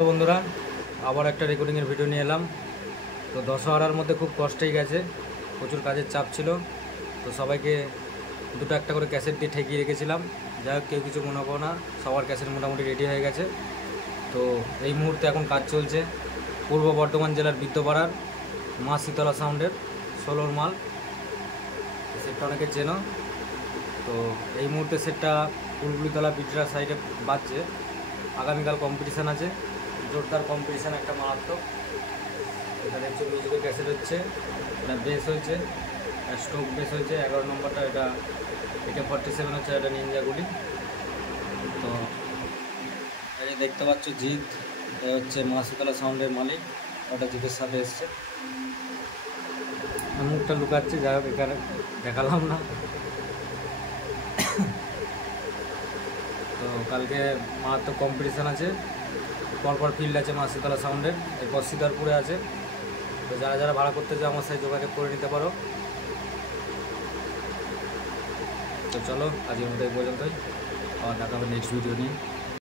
তো বন্ধুরা, আবার একটা রেকর্ডিংয়ের ভিডিও নিয়ে এলাম। তো দশহরার মধ্যে খুব কষ্টেই গেছে, প্রচুর কাজের চাপ ছিল। তো সবাইকে দুটো একটা করে ক্যাসেট দিয়ে ঠেকিয়ে রেখেছিলাম। যাই হোক, কেউ কিছু মনে করো না, সবার ক্যাসেট মোটামুটি রেডি হয়ে গেছে। তো এই মুহূর্তে এখন কাজ চলছে পূর্ব বর্ধমান জেলার বিদ্যপাড়ার মা শীতলা সাউন্ডের 16 মাল। সেটটা অনেকে চেনো। তো এই মুহূর্তে সেটটা কুলকুলিতলা বিটরা সাইডে বাজছে। আগামীকাল কম্পিটিশান আছে, জোরদার কম্পিটিশান একটা মারাত্মক। এখানে হচ্ছে মিউজিকের ক্যাসেট হচ্ছে, এটা বেস হয়েছে, স্ট্রোক বেস হয়েছে। 11 নম্বরটা এটা AK-47 হচ্ছে, এটা নিনজা গুলি। তো এই দেখতে পাচ্ছ জিৎ, এ হচ্ছে মা শীতলা সাউন্ডের মালিক, ওটা জিতের সাথে এসছে। মুখটা লুকাচ্ছে, যাই হোক এখানে দেখালাম না। তো কালকে মারাত্মক কম্পিটিশান আছে, পরপর ফিল্ড আছে মা শীতলা সাউন্ডের, এরপর সিদারপুরে আছে। তো যারা যারা ভাড়া করতে চাও আমার সাথে যোগাযোগ করে নিতে পারো। তো চলো, আজকের মতো এই পর্যন্তই, আর দেখা হবে নেক্সট ভিডিও নিয়ে।